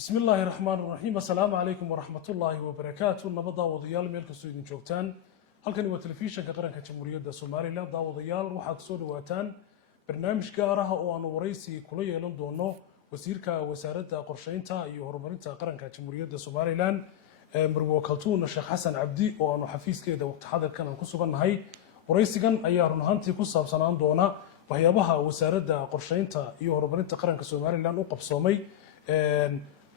بسم الله الرحمن الرحيم السلام عليكم ورحمة الله وبركاته نبض وضيال ميلك السويدين جوجتان halkani waa telefishinka qaranka jamhuuriyadda Soomaaliland daawadayaal waxaad soo dhawaataan barnaamij gaar ah oo aan wareysi kula yeelan doono wasiirka wasaaradda qorsheynta iyo horumarinta qaranka jamhuuriyadda Soomaaliland Marwo Kaltuun Sheekh Xasan Cabdi oo aanu xafiiskeeda waqti xadirkan ku sugannahay wareysigan ayaa run ahaantii ku saabsanaan doona waxyaabaha wasaaradda qorsheynta iyo horumarinta qaranka Soomaaliland u qabsoomay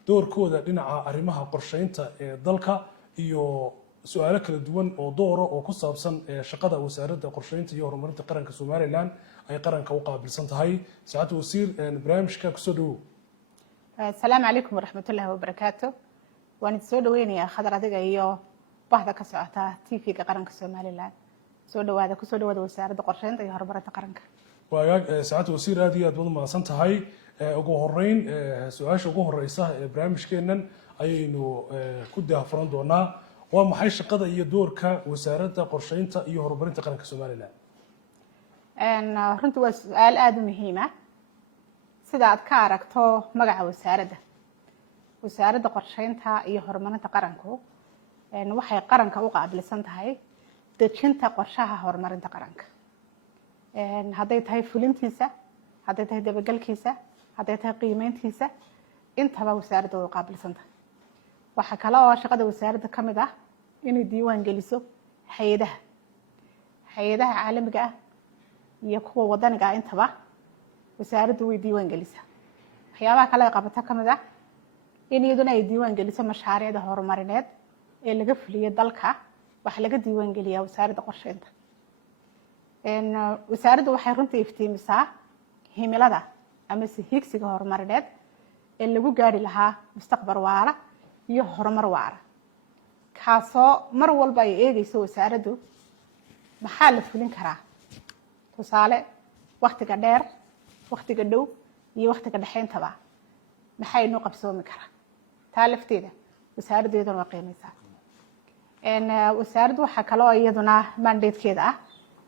doorkooda dhinaca arrimaha qorsheynta ee dalka iyo su'aalo kala duwan oo dooro oo ku saabsan shaqada wasaaradda qorsheynta iyo horumarinta qaranka Soomaaliland ay qaranka u qaabilsan tahay saacadu wasiir barnaamijka ku soo dhaw السلام عليكم ورحمة الله وبركاته وأنا سودو ويني خضر هذا iyo bahda ka socota TV-ga qaranka Soomaaliland soo dhawaada ku soo dhawaada wasaaradda qorsheynta iyo horumarinta qaranka waagaag saacadu wasiir aad iyo aad wada maasan tahay ugu horeyn su'aasha ugu horeysa ee barnaamijkeenan ayaynu ku daafuran doonaa waa maxay shaqada iyo doorka wasaaradda qorsheynta iyo horumarinta qaranka Soomaaliland runtii waa su'aal aad u muhiim ah sida aad ka aragto magaca wasaaradda qorsheynta iyo horumarinta qaranku waxay qaranka u qaabilsan tahay dejinta qorshaha horumarinta qaranka hadday tahay fulintiisa hadday tahay dabagalkiisa hadday tahay qiimeyntiisa intaba wasaaradda way u qaabilsan tahay waxa kale oo shaqada wasaaradda ka mid ah inay diiwaan geliso hay'adaha caalamiga ah iyo kuwa wadaniga ah intaba wasaaraddu way diiwaan gelisaa waxyaabaha kale ay qabato ka mid ah in iyaduna ay diiwaan geliso mashaariicda horumarineed ee laga fuliyo dalka waxa laga diiwaan geliyaa wasaaradda qorsheynta wasaaraddu waxay runtii iftiimisaa himilada ama higsiga horumarineed ee lagu gaari lahaa mustaqbal waara iyo horumar waara kaasoo mar walba ay eegayso wasaaraddu maxaa la fulin karaa tusaale waqtiga dheer waqtiga dhow iyo waqtiga dhaxayntaba maxay inoo qabsoomi karaa taa lafteeda wasaaraddu iyaduna waa qiimaysaa wasaaraddu waxaa kale oo iyaduna mandatekeeda ah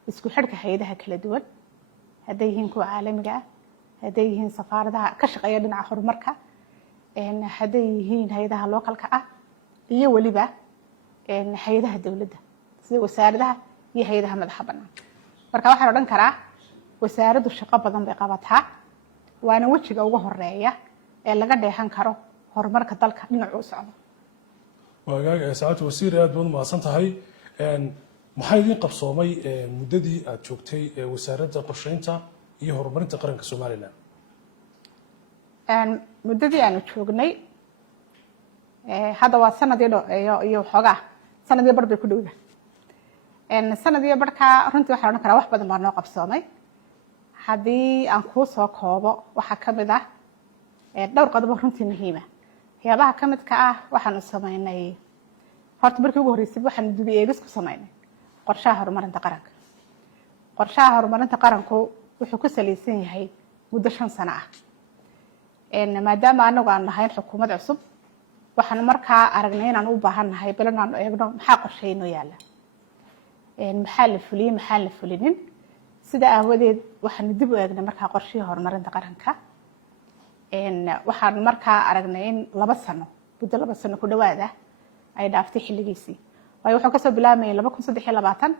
isku xidhka hay'adaha kala duwan hadday yihiin kuwa caalamiga ah hadday yihiin safaaradaha ka shaqeeya dhinaca horumarka hadday yihiin hay'adaha localka ah iyo waliba hay'adaha dawladda sida wasaaradaha iyo hay'adaha madaxa bannaan marka waxaan odhan karaa wasaaraddu shaqo badan bay qabataa waana wejiga ugu horeeya ee laga dheehan karo horumarka dalka dhinacu u socdo waagaag saacadu wasiir aad baad maasan tahay maxay idin qabsoomay muddadii aad joogtay wasaaradda qorsheynta iyo horumarinta qaranka Soomaaliland muddadii aanu joognay hadda waa sanadii iyo xogaa sanadii bar bay ku dhowdahay sanadii barka runtii waxaan odhan karaa wax badan baa noo qabsoomay haddii aan kuu soo koobo waxaa ka mid ah dhowr qodob runtii muhiima waxyaabaha ka midka ah waxaanu samaynay horta markii ugu horreysay waxaanu dib eegis ku samaynay qorshaha horumarinta qaranka qorshaha horumarinta qaranku wuxuu ku salaysan yahay muddo 5 sano ah maadaama anagu aan nahay xukuumad cusub waxaan markaa aragnay inaan u baahannahay bilan aan eegno maxaa qorsheynoo yaala maxaa la fuliyay maxaa la fulinin sida aawadeed waxaan dib u eegnay markaa qorshihii horumarinta qaranka waxaan markaa aragnay in 2 sano muddo 2 sano ku dhawaad ah ay dhaaftay xilligiisii waayo wuxuu ka soo bilaabmay 2023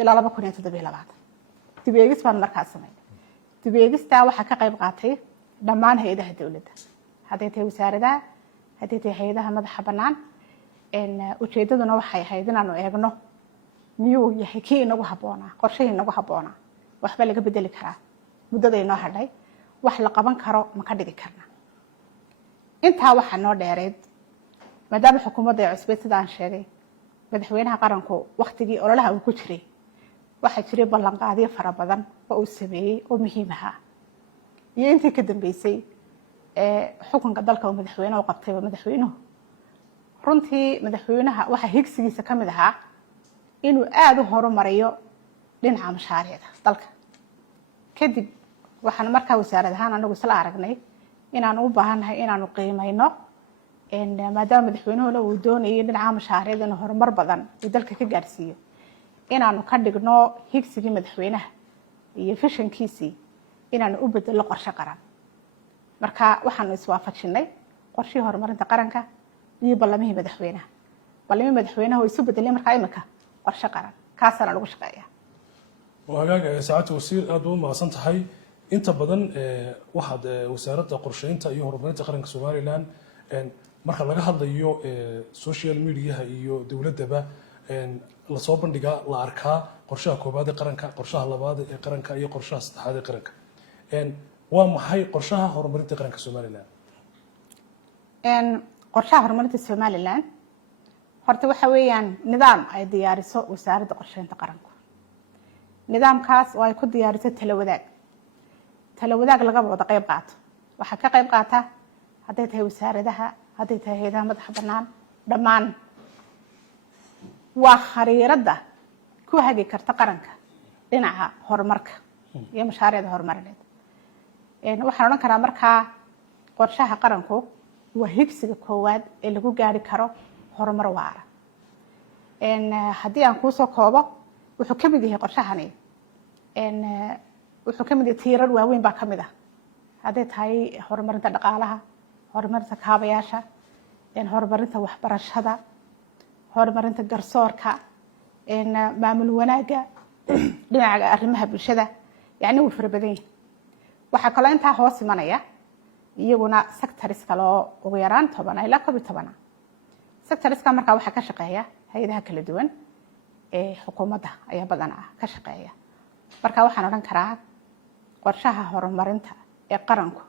ilaa 2027 dib eegis baan markaa sameeyay dib eegista waxa ka qayb qaatay dhammaan hay'adaha dawladda hadday tahay wasaaradaha hadday tahay hay'adaha madaxa bannaan ujeedaduna waxay ahayd inaanu eegno miyuu yahay kii inagu habboonaa qorshihii inagu habboonaa waxba laga bedeli karaa muddada inoo hadhay wax la qaban karo ma ka dhigi karnaa intaa waxaa noo dheereed maadaama xukuumadda ay cusbeed sida aan sheegay madaxweynaha qaranku waqtigii ololaha uu ku jiray waxaa jiray ballanqaadyo fara badan oo uu sameeyey oo muhiim ahaa iyo intii ka dambeysay xukunka dalka uu madaxweynaha u qabtay madaxweynuhu runtii madaxweynaha waxaa higsigiisa ka mid ahaa inuu aad u horumariyo dhinaca mashaariicda dalka kadib waxaan markaa wasaarad ahaan anagu isla aragnay inaan u baahannahay inaanu qiimayno maadaama madaxweynuhuna uu doonayay dhinaca mashaariicda inuu horumar badan uu dalka ka gaarsiiyo inaanu ka dhigno higsigii madaxweynaha iyo fishankiisii inaanu u bedelo qorshe qaran marka waxaanu iswaafajinay qorshihii horumarinta qaranka iyo ballamihii madaxweynaha oo isu bedelay markaa imika qorshe qaran kaasana lagu shaqeeyaa. وهاجا ساعات وسير أدو ما صنت هاي أنت بدن واحد وزارة قرشينتا iyo horumarinta qaranka Soomaaliland marka laga hadlayo social media iyo dawladaba la soo bandhiga la arkaa qorshaha koobaad ee qaranka qorshaha labaad ee qaranka iyo qorshaha saddexaad ee qaranka waa maxay qorshaha horumarinta qaranka Soomaaliland qorshaha horumarinta Soomaaliland horta waxa weeyaan nidaam ay diyaariso wasaaradda qorsheynta qaranka nidaamkaas oo ay ku diyaariso talo wadaag laga wada qayb qaato waxa ka qayb qaata haday tahay wasaaradaha haday tahay hay'adaha madaxa bannaan dhammaan waa khariirada ku hagi karta qaranka dhinaca horumarka iyo mashaariicda horumarineed waxaan oran karaa markaa qorshaha qaranku waa higsiga koowaad ee lagu gaari karo horumar waara haddii aan kuu soo koobo wuxuu ka mid yahay qorshahani wuxuu ka mid yahay tiirar waaweyn baa ka mid ah hadday tahay horumarinta dhaqaalaha horumarinta kaabayaasha horumarinta waxbarashada horumarinta garsoorka maamul wanaagga dhinaca arrimaha bulshada yacni wuu fara badan yahay waxaa kaloo intaa hoos imanaya iyaguna sectors kale oo ugu yaraan 10 ilaa 11 sectorska markaa waxaa ka shaqeeya hay'adaha kala duwan ee xukuumadda ayaa badanaa ka shaqeeya marka waxaan oran karaa qorshaha horumarinta ee qaranku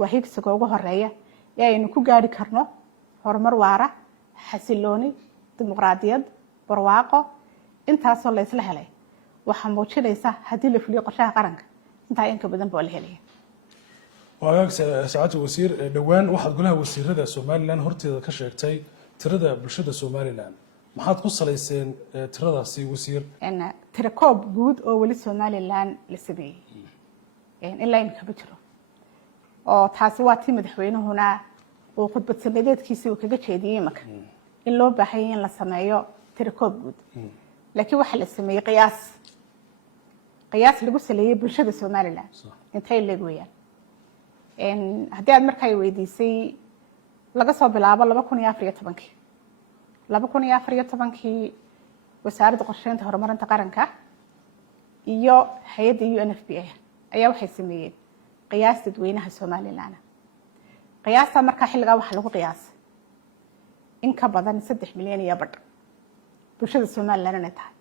waa higsiga ugu horeeya ee aynu ku gaari karno horumar waara xasilooni dimuqraadiyad barwaaqo intaasoo la isla helay waxa muujinaysa haddii la fuliyo qorshaha qaranka intaa in ka badan baa la helaya وهاجا ساعات وسير dhawaan waxaad golaha wasiirada Soomaaliland horteeda ka sheegtay tirada bulshada Soomaaliland maxaad ku saleyseen tiradaasi wasiir tira koob guud oo wali Soomaaliland la sameeyay ilaa in ka jiro oo taasi waa tii madaxweynuhuna oo khudbad sanadeedkiisa uu kaga jeediyay marka in loo baahan yahay in la sameeyo tira koob guud laakiin waxa la sameeyay qiyaas lagu saleeyay bulshada Soomaaliland intay leegayaan haddii aad markaa weydiisay laga soo bilaabo 2014 wasaaradda qorsheynta horumarinta qaranka iyo hay'adda UNFPA ayaa waxay sameeyeen qiyaas dadweynaha Soomaaliland qiyaasta markaa xilligaa waxa lagu qiyaasay in ka badan 3 milyan iyo badh bulshada Soomaaliland inay tahay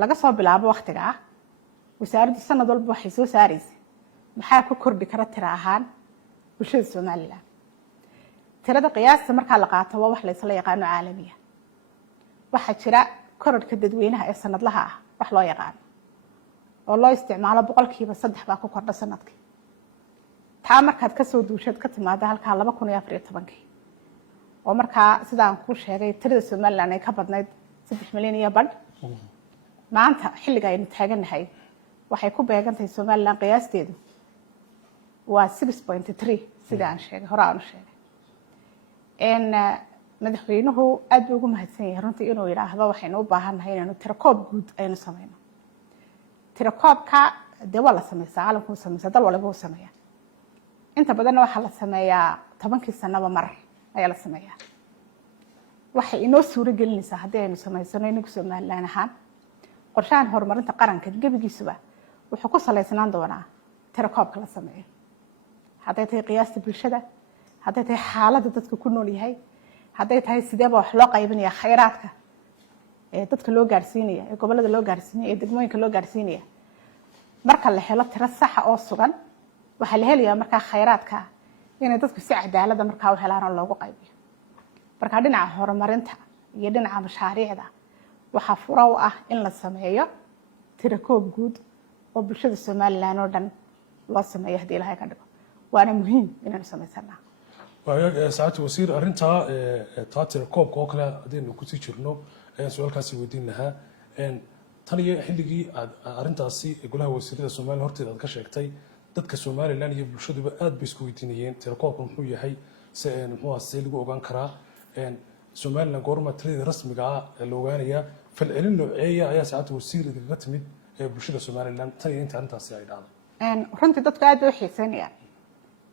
laga soo bilaabo waqtiga wasaaraddu sanad walba waxay soo saaraysay maxaa ku kordhi kara tira ahaan bulshada Soomaaliland tirada qiyaasta markaa la qaato waa wax la isla yaqaan caalamiga waxa jira korodhka dadweynaha ee sanadlaha ah wax loo yaqaan oo loo isticmaalo 3% baa ku kordha sanadkii taa markaad ka soo duushad ka timaado halka 2014 oo markaa sidaan ku sheegay tirada Soomaaliland ay ka badnayd 3 milyan iyo badh maanta xilliga aynu taaganahay waxay ku beegantahay Soomaaliland qiyaasteedu waa 6.3 sida aan sheegay hore aan sheegay madaxweynuhu aad buu ugu mahadsan yahay runtii inuu yiraahdo waxaynu u baahannahay inaynu tiro koob guud aynu sameeyno tiro koobka dee waa la sameeyaa caalamku sameeyaa dal walba uu sameeyaa inta badan waxa la sameeyaa 10 sanaba mar ayaa la sameeyaa waxay inoo suuro gelinaysaa haddii aynu sameysano inagu Soomaaliland ahaan qorshahan horumarinta qaranka gabigiisuba wuxuu ku saleysnaan doonaa tiro koobka la sameeyo hadday tahay qiyaasta bulshada hadday tahay xaaladda dadka ku nool yahay hadday tahay sidee wax loo qaybinayaa khayraadka ee dadka loo gaarsiinaya ee gobolada loo gaarsiinaya ee degmooyinka loo gaarsiinaya marka la helo tiro sax oo sugan waxa la helayaa marka khayraadka inay dadku si cadaalad ah markaa u helaan oo loogu qaybiyo marka dhinaca horumarinta iyo dhinaca mashaariicda waxa furo u ah in la sameeyo tiro koob guud oo bulshada Soomaaliland oo dhan loo sameeyo hadii Ilaahay ka dhigo waana muhiim inaan sameysana وهاجا ساعات وسير أرنتا تاتر كوب كوكلا هذين كوسي شرنو سؤال كاسي ودين لها تاني حلقي أرنتا سي يقولها وسيرة الصومال هرتي ذا كشكتي ذاتك الصومال اللي أنا يبلشوا بقى بسكويتينيين ترى كوب محوية هاي سن هو السيل وقان كرا الصومال لقورما تري رسمي قا اللوغانية فالعلم نوعية يا ساعات وسير ذا كتمد بلشوا الصومال اللي تاني أنت أرنتا سي عيد هذا رنتي ذاتك قاعد وحيسانية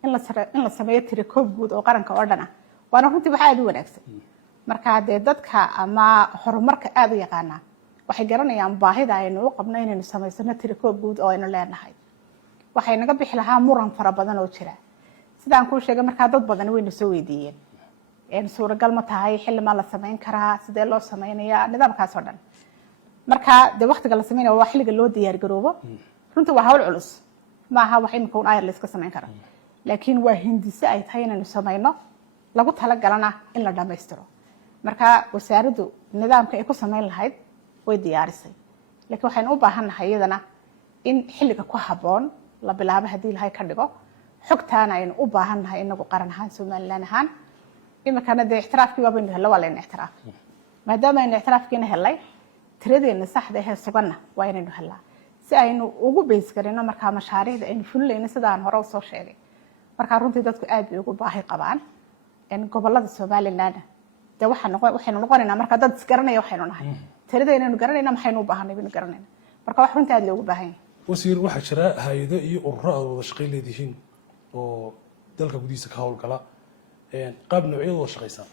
in la sameeyo tirikoob guud oo qaranka oo dhan ah waana runtii wax aad u wanaagsan marka dee dadka ama horumarka aad u yaqaanaa waxay garanayaan baahida aynu u qabno inaynu samaysano tirikoob guud oo aynu leenahay waxay naga bixi lahaa muran fara badan oo jira sidaan kuu sheegay markaa dad badan wayna soo weydiiyeen suuragal ma tahay xilli ma la samayn karaa sidee loo samaynayaa nidaamkaas oo dhan marka dee waqtiga la samaynayo waa xilliga loo diyaar garoobo runtii waa hawl culus ma aha wax imika un ayar la iska samayn kara laakiin waa hindise ay tahay inaynu samayno lagu talagalana in la dhammaystiro marka wasaaraddu nidaamka ay ku samayn lahayd way diyaarisay laakiin waxaynu u baahannahay iyadana in xilliga ku habboon la bilaabo haddii ilahay ka dhigo xogtaana aynu u baahannahay inagu qaran ahaan somalilan ahaan imikana dee ictiraafkii waabaynu hello waa layna ictiraafay maadaama aynu ictiraafkiina helay tiradeena saxda ahee suganna waa inaynu helnaa si aynu ugu beys garino markaa mashaariicda aynu fulinayno sidaan hore usoo sheegay markaa runtii dadku aad bay ugu baahi qabaan gobolada somalilandna dee waxaynu noqonaynaa markaa dad isgaranaya waxaynu nahay tiradeynaynu garanayna maxaynu u baahanay baynu garanayna marka wax runtii aad loogu baahan yahay wasiir waxaa jira hay-ado iyo ururo aad wada shaqayn leedihiin oo dalka gudihiisa ka howlgala qaab noocyada wada shaqaysaan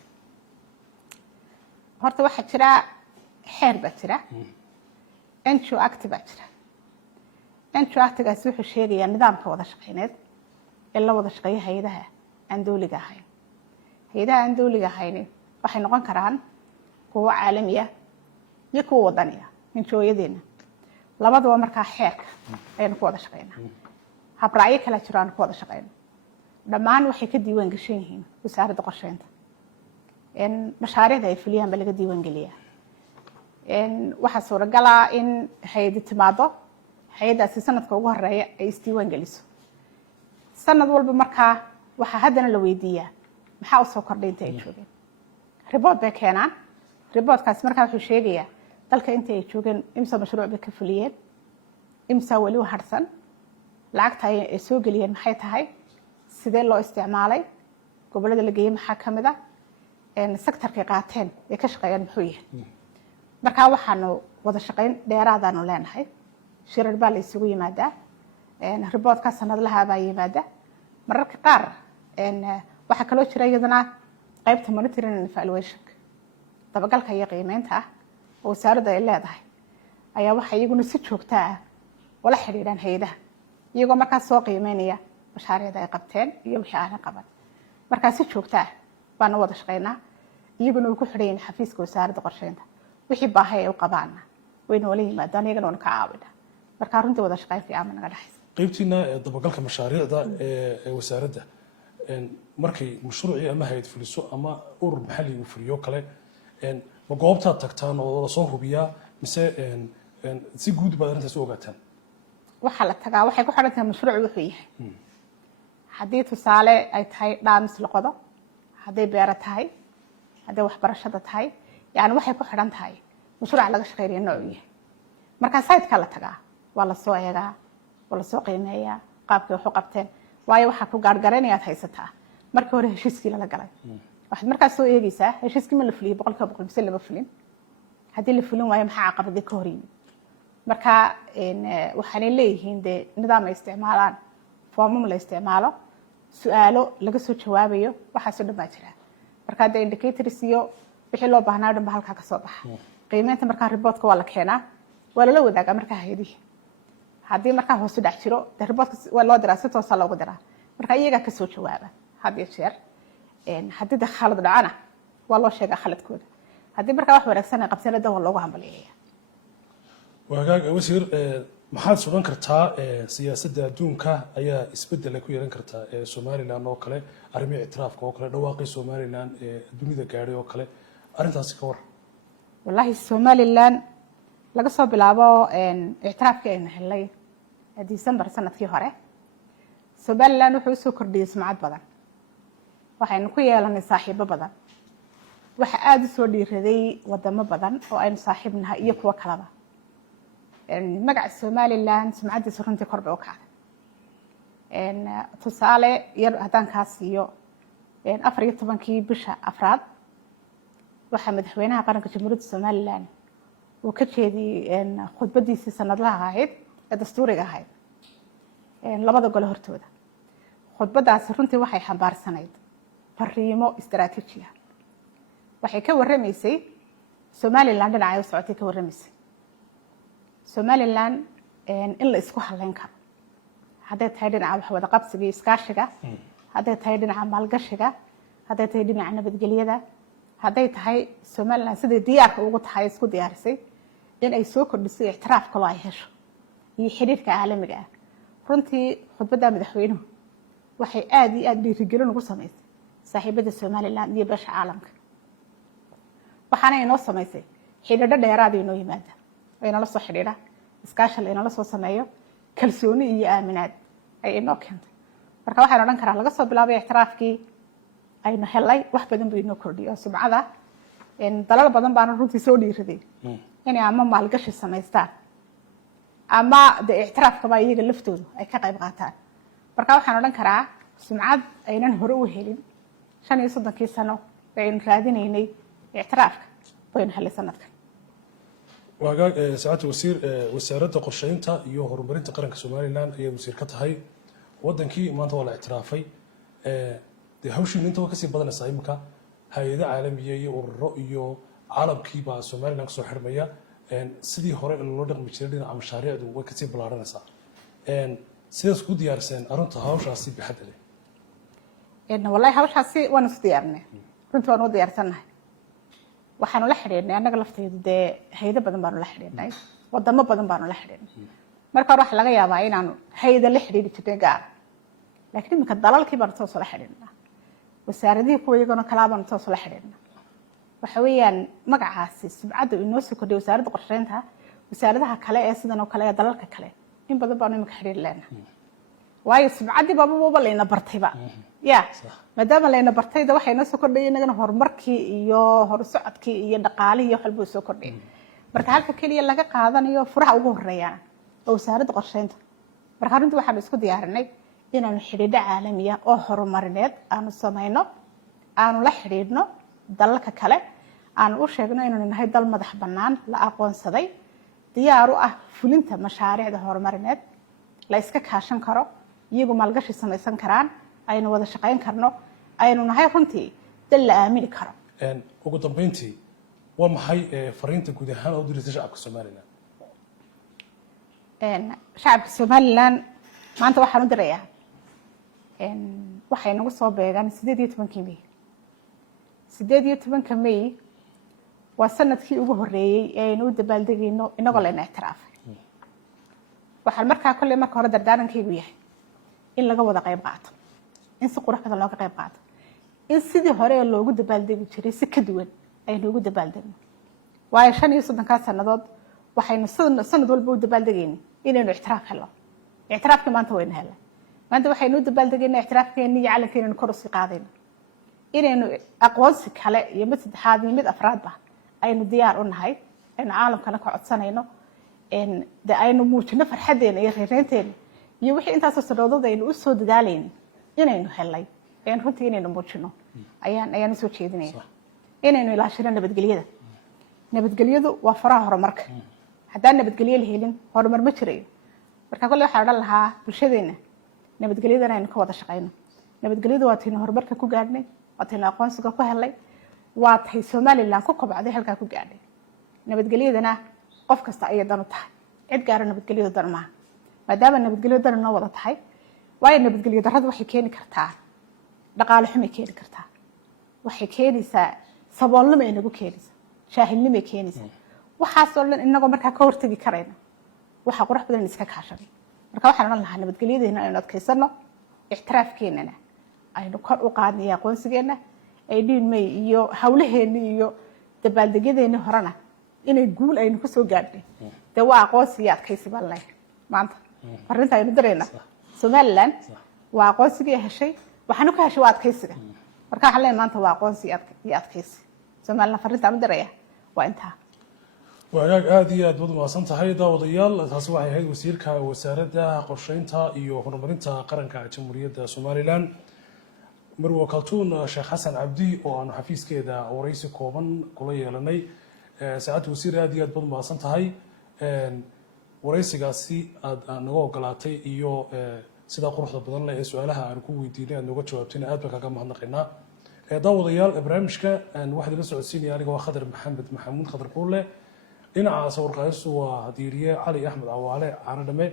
horta waxaa jira xeer baa jira NGO act baa jira NGO actgaasi wuxuu sheegayaa nidaamka wada shaqayneed ee la wada shaqeeyo hay-adaha aan dawliga ahayn hay-adaha aan dawliga ahayn waxay noqon karaan kuwo caalami ah iyo kuwo wadani ah NGO-yadeena labadaba markaa xeerka ayaynu ku wada shaqeynaa habraacyo kala jiro aan ku wada shaqeyno dhammaan waxay ka diiwaan gashan yihiin wasaaradda qorsheynta mashaariicda ay fuliyaan baa laga diiwaan geliyaa waxaa suuragala in hay-adi timaado hay-adaasi sanadka ugu horeeya ay isdiiwaan geliso sanad walba markaa waxaa haddana la weydiiyaa maxaa usoo kordhay inta ay joogeen ribood bay keenaan riboodkaasi markaa wuxuu sheegayaa dalka inta ay joogeen imsa mashruuc bay ka fuliyeen imsa weli u harsan lacagta ay soo geliyeen maxay tahay sidee loo isticmaalay gobolada la geeyey maxaa ka mid ah sectorkay qaateen ay ka shaqeeyaan muxuu yahay markaa waxaanu wada shaqayn dheeraadaanu leenahay shirar baa la isugu yimaadaa riboodka sanadlaha baa yimaada mararka qaar waxaa kaloo jira iyadana qaybta monitoring and evaluation dabagalka iyo qiimeynta ah oo wasaaradda ay leedahay ayaa waxa iyaguna si joogto ah wala xiriiraan hay-adaha iyagoo markaas soo qiimeynaya mashaariicda ay qabteen iyo wixii aanay qaban markaa si joogto ah baanu wada shaqaynaa iyaguna way ku xidhayiin xafiiska wasaaradda qorsheynta wixii baahay ay u qabaana wayna wala yimaadaan iyagana waynu ka caawina markaa runtii wada shaqayn fiican ba naga dhexaysa qaybtiina dabagalka mashaariicda ee wasaaradda markay mashruucii ama hay-ad fuliso ama urur maxalli uu fuliyo kale ma goobtaad tagtaan oo lasoo hubiyaa mise si guud baad arrintaas u ogaataan waxaa la tagaa waxay ku xidhan tahay mashruuc wuxuu yahay haddii tusaale ay tahay dhaamis la qodo hadday beero tahay hadday waxbarashada tahay yani waxay ku xidhan tahay mashruuca laga shaqeynaya noocuu yahay markaa sayidkaa la tagaa waa lasoo eegaa waa lasoo qiimeeyaa qaabkay wax u qabteen waayo waxaa ku gaargaraynayaad haysataa markii hore heshiiskii lala galay waxaad markaas soo eegaysaa heshiiskii ma la fuliyey 100% mise lama fulin haddii la fulin waayo maxaa caqabadii ka hor yimid marka waxaanay leeyihiin dee nidaam ay isticmaalaan foomam la isticmaalo su-aalo laga soo jawaabayo waxaasoo dhan baa jira marka dee indicators iyo wixii loo baahnaa dhan ba halkaa kasoo baxa qiimeynta markaa riboodka waa la keenaa waa lala wadaagaa markaa hay-adihi haddii markaa hoosu dhac jiro dee riboodka waa loo diraa si toosa loogu diraa marka iyagaa kasoo jawaaba had iyo jeer haddii de khalad dhacana waa loo sheegaa khaladkooda haddii markaa wax wanaagsan ay qabteen dan waa loogu hambalyeeya wagaag wasiir maxaad sugan kartaa siyaasadda adduunka ayaa isbedel ay ku yeelan kartaa somaliland oo kale arrimihii ictiraafka oo kale dhawaaqii somaliland ee dunida gaadhay oo kale arrintaasi ka war wallaahi somaliland laga soo bilaabo ictiraafkii aynu helnay December sanadkii hore somaliland wuxuu usoo kordhiyey sumcad badan waxaynu ku yeelanay saaxiibo badan waxa aada usoo dhiiraday wadamo badan oo aynu saaxiib nahay iyo kuwo kalaba magaca somaliland sumcadiisa runtii kor bay u kacday tusaale yar haddaan kaa siiyo 14 bisha afraad waxaa madaxweynaha qaranka jamhuuriyadda somaliland uu ka jeediyey khudbadiisii sanadlaha ahayd ee dastuuriga ahayd labada gole hortooda khudbadaasi runtii waxay xambaarsanayd fariimo istaraatiiji ah. waxay ka warramaysay Somaliland dhinaca u socotay ka warramaysay Somaliland in la isku haleyn karo hadday tahay dhinaca wax wada qabsiga iyo iskaashiga, hadday tahay dhinaca maalgashiga, hadday tahay dhinaca nabadgelyada, hadday tahay Somaliland sidii diyaarka ugu tahay isku diyaarisay in ay soo kordhisay ictiraafka loo ay hesho iyo xiriirka caalamiga ah. runtii khudbadda madaxweynuhu waxay aad iyo aad dhiirigelin ugu samaysay saaxiibada Somaliland iyo beesha caalamka. waxaana inoo samaysay xidhiidho dheeraad inoo yimaada oo inala soo xidhiidha iskaashi inala soo sameeyo kalsooni iyo aaminaad ay inoo keentay. marka waxaan odhan karaa laga soo bilaabay ictiraafkii aynu helay wax badan buu inoo kordhiyay sumcada dalal badan baan runtii soo dhiiriday inay ama maalgashi samaystaan ama de ictiraafkaba iyaga laftoodu ay ka qayb qaataan. marka waxaan odhan karaa sumcad aynan hore u helin 35 sano aynu raadinaynay ictiraafka baynu helay sanadkan. wagaag saacad wasiir wasaaradda qorsheynta iyo horumarinta qaranka Somaliland ayaa wasiir ka tahay wadankii maanta waa la ictiraafay de hawshin inta ka sii badanaysa imka hay'adaha caalamiga iyo ururo iyo caalamkii baa Somaliland ka soo xirmaya sidii hore loo dhaqmi jiray dhinaca mashaariicdu way ka sii balaaranaysaa. sidaas ku diyaarsan arrinta hawshaasi bixadda leh wallahi hawshaasi waan isku diyaarnay runtii waan u diyaarsanahay. waxaanu la xiriirnay annaga lafteedu dee hay'ado badan baanu la xiriirnay, wadamo badan baanu la xiriirnay. marka waxa laga yaabaa inaanu hay'ado la xiriiri jirnay gaar, laakiin imika dalalkii baanu soo la xiriirnaa, wasaaradihii kuwa iyaguna kala baanu soo la xiriirnaa. waxa weeyaan magacaasi sumcadda inoo soo kordhiyay wasaaradda qorsheynta, wasaaradaha kale ee sidan oo kale ee dalalka kale in badan baanu imika xiriir leenahay. waayo sumcaddii baaba layna bartayba ya maadaama layna bartayda waxay noo soo kordhiyay inagana horumarkii iyo horsocodkii iyo dhaqaalihii iyo waxba soo kordhiyay. marka halka kaliya laga qaadanayo furaha ugu horeeyana oo wasaaradda qorsheynta. marka runtii waxaanu isku diyaarinay inaanu xidhiidho caalami ah oo horumarineed aanu samayno, aanu la xidhiidhno dalalka kale, aanu u sheegno inaanu nahay dal madax bannaan la aqoonsaday, diyaar u ah fulinta mashaariicda horumarineed, la iska kaashan karo, iyagu maalgashi samaysan karaan, aynu wada shaqayn karno, aynu nahay runtii dal la aamini karo. ugu dambeyntii waa maxay fariinta guud ahaan oo diraysa shacabka Somaliland? shacabka Somaliland maanta waxaan u dirayaa waxay nagu soo beegan 18 May. 18 May waa sanadkii ugu horeeyay ee aynu u dabaaldegayno inagoo la ictiraafay. waxaan markaa kulli marka hore dardaarankaygu yahay in laga wada qayb qaato, in si qurux badan looga qayb qaato, in sidii hore loogu dabaaldegi jiray si ka duwan aynu ugu dabaaldegno. waayo 35 sanadood waxaynu sanad walba u dabaaldegaynay inaynu ictiraaf helo. ictiraafka maanta wayna helay. maanta waxaynu u dabaaldegaynaa ictiraafkeena iyo calankeena kor u sii qaadayno, inaynu aqoonsi kale iyo mid saddexaad iyo mid afraadba aynu diyaar u nahay, aynu caalamkana ka codsanayno de aynu muujino farxadeena iyo reereynteena iyo wixii intaas oo sanadood aynu u soo dadaalayno inaynu helay runtii inaynu muujino ayaan soo jeedinaya. inaynu ilaashino nabadgelyada. nabadgelyadu waa faraha horumarka. haddaan nabadgelyo la helin horumar ma jirayo. marka kulli waxaan odhan lahaa bulshadeena nabadgelyadana aynu ka wada shaqayno. nabadgelyadu waa taynu horumarka ku gaadhnay, waa taynu aqoonsiga ku helay, waa tay Somaliland ku kobcday halkaa ku gaadhay. nabadgelyadana qof kasta ayay dan u tahay, cid gaar ah nabadgelyadu dan maaha. maadaama nabadgelyadu dan noo wada tahay, waayo nabadgelyo darradu waxay keeni kartaa dhaqaale xumo keeni kartaa, waxay keenaysaa saboolnimo inagu keenaysaa, shaahilnimo keenaysaa. waxaas oo dhan inagoo markaa ka hortagi karayna waxa qurux badan iska kaashanay. marka waxaan odhan lahaa nabadgelyadeena aynu adkaysano, ictiraafkeenana aynu kor u qaadnay aqoonsigeena, ay dhiinmay iyo hawlaheena iyo dabaaldegyadeena horena inay guul aynu ku soo gaadhnay. dee waa aqoonsi iyo adkaysi baan leeyahay maanta. arrinta aynu dirayna Somaliland waa aqoonsigii heshay, waxaanu ka heshay waa adkaysiga. marka waxaan leeyahay maanta waa aqoonsi iyo adkaysi. Somaliland arrinta aan diraya waa intaa. wagaag aad iyo aad baad mahadsan tahay daawadayaal. taasi waxay ahayd wasiirka wasaaradda qorsheynta iyo horumarinta qaranka Jamhuuriyadda Somaliland Marwo Kaltuun Sheekh Xasan Cabdi oo aanu xafiiskeeda waraysi kooban kula yeelanay. saacad wasiir aad iyo aad baad mahadsan tahay waraysigaasi aad naga ogolaatay iyo sidaa quruxda badan leh ee su-aalaha aan ku weydiinay aad nooga jawaabtayna aad baan kaga mahadnaqaynaa daawadayaal barnaamijka waxaad ila socodsiinaya aniga waa khadar maxamed maxamuud khadar kuule dhinaca sawirqaadistu waa diiriye cali axmed cawaale caano dhame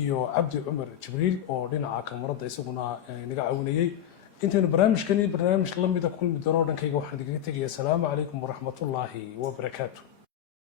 iyo cabdi cumar jibriil oo dhinaca kamarada isaguna naga caawinayey intaynu barnaamijkani barnaamij lamida kulmi doono dhankayga waxaan idinkaga tegaya asalaamu calaykum waraxmatullaahi wabarakaatu